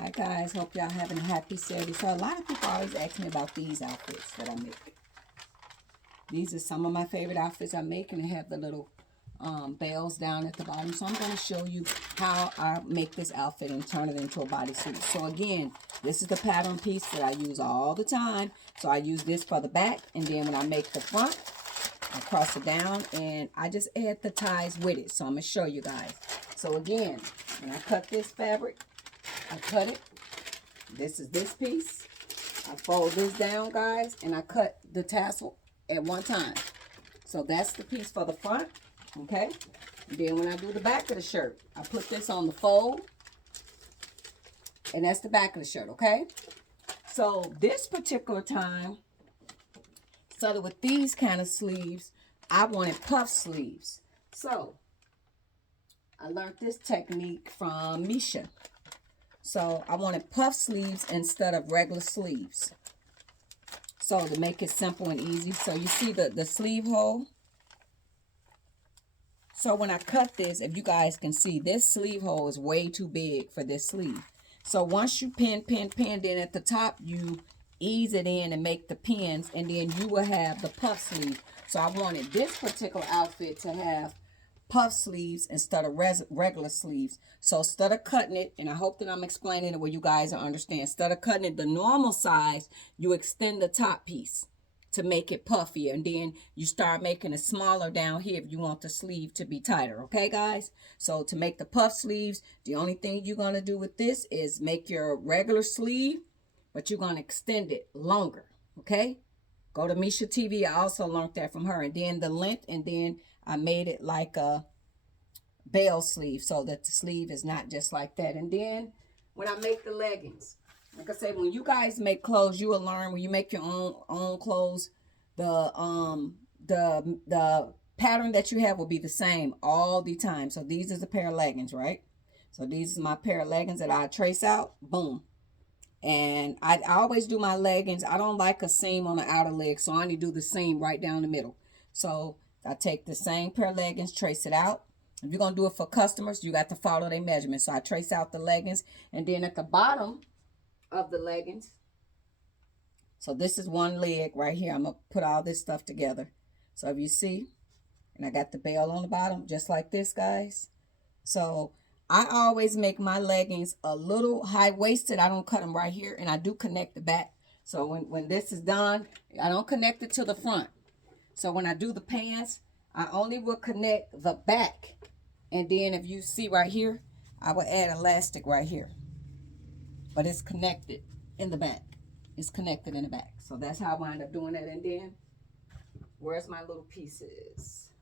Hi guys, hope y'all having a happy Saturday. So a lot of people always ask me about these outfits that I make. These are some of my favorite outfits I make, and they have the little bells down at the bottom. So I'm going to show you how I make this outfit and turn it into a bodysuit. So again, this is the pattern piece that I use all the time. So I use this for the back, and then when I make the front, I cross it down and I just add the ties with it. So I'm going to show you guys. So again, when I cut this fabric, I cut it. This is this piece. I fold this down, guys, and I cut the tassel at one time. So that's the piece for the front, okay? And then when I do the back of the shirt, I put this on the fold, and that's the back of the shirt, okay? So this particular time, started with these kind of sleeves, I wanted puff sleeves. So I learned this technique from Misha. So I wanted puff sleeves instead of regular sleeves. So to make it simple and easy. So you see the sleeve hole. So when I cut this, if you guys can see, this sleeve hole is way too big for this sleeve. So once you pin, then at the top, you ease it in and make the pins, and then you will have the puff sleeve. So I wanted this particular outfit to have puff sleeves instead of regular sleeves. So instead of cutting it, and I hope that I'm explaining it where you guys understand, instead of cutting it the normal size, you extend the top piece to make it puffier, and then you start making it smaller down here if you want the sleeve to be tighter. Okay guys, so to make the puff sleeves, the only thing you're going to do with this is make your regular sleeve, but you're going to extend it longer. Okay, go to Misha TV. I also learned that from her. And then the length, and then I made it like a bell sleeve so that the sleeve is not just like that. And then when I make the leggings, like I said, when you guys make clothes, you will learn when you make your own clothes, the pattern that you have will be the same all the time. So these is a pair of leggings, right? So these is my pair of leggings that I trace out. Boom. And I always do my leggings. I don't like a seam on the outer leg, so I only do the seam right down the middle. So I take the same pair of leggings, trace it out. If you're going to do it for customers, you got to follow their measurements. So I trace out the leggings, and then at the bottom of the leggings, so this is one leg right here. I'm going to put all this stuff together. So if you see, and I got the bell on the bottom, just like this, guys. So I always make my leggings a little high-waisted. I don't cut them right here, and I do connect the back. So when this is done, I don't connect it to the front. So when I do the pants, I only will connect the back. And then if you see right here, I will add elastic right here. But it's connected in the back. It's connected in the back. So that's how I wind up doing that. And then, where's my little pieces?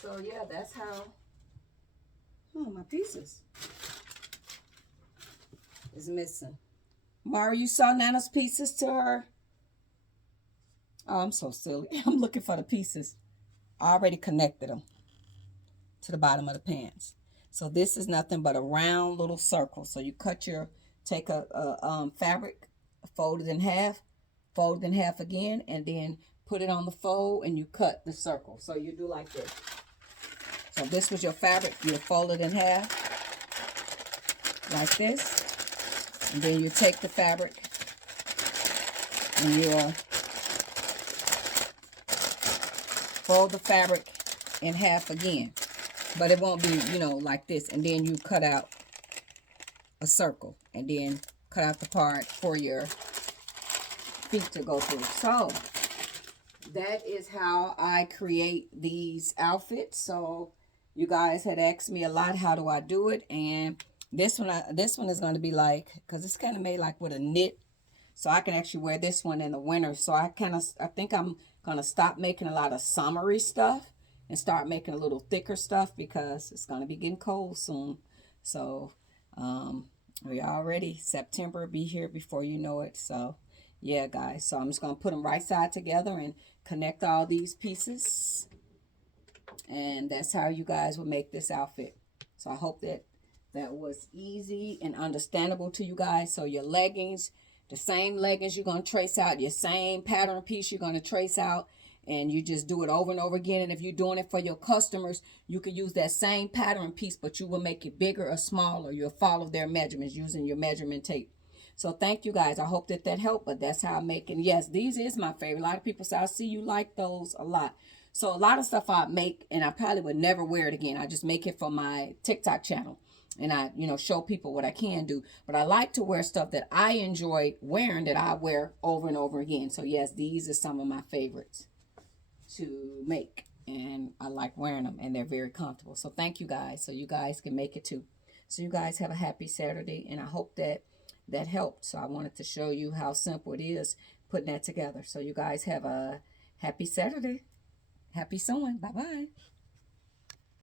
So yeah, that's how... Oh, my pieces is missing. Mara, you saw Nana's pieces to her? Oh, I'm so silly. I'm looking for the pieces. I already connected them to the bottom of the pants. So this is nothing but a round little circle. So you take a fabric, fold it in half again, and then put it on the fold, and you cut the circle. So you do like this. So this was your fabric. You fold it in half like this. And then you take the fabric and you fold the fabric in half again. But it won't be, like this. And then you cut out a circle. And then cut out the part for your feet to go through. So that is how I create these outfits. So you guys had asked me a lot, how do I do it? And this one is going to be like, because it's kind of made like with a knit. So I can actually wear this one in the winter. So I think I'm going to stop making a lot of summery stuff and start making a little thicker stuff, because it's going to be getting cold soon. So we already, September be here before you know it. So yeah, guys. So I'm just going to put them right side together and connect all these pieces. And that's how you guys will make this outfit. So I hope that was easy and understandable to you guys. So your leggings, the same leggings you're going to trace out, your same pattern piece you're going to trace out, and you just do it over and over again. And if you're doing it for your customers, you can use that same pattern piece, but you will make it bigger or smaller. You'll follow their measurements using your measurement tape. So thank you guys. I hope that helped, but that's how I make it. Yes, these is my favorite. A lot of people say, I see you like those a lot. So a lot of stuff I make, and I probably would never wear it again. I just make it for my TikTok channel. And I, show people what I can do. But I like to wear stuff that I enjoy wearing that I wear over and over again. So yes, these are some of my favorites to make. And I like wearing them, and they're very comfortable. So thank you guys. So you guys can make it too. So you guys have a happy Saturday, and I hope that helped. So I wanted to show you how simple it is putting that together. So you guys have a happy Saturday. Happy sewing. Bye-bye.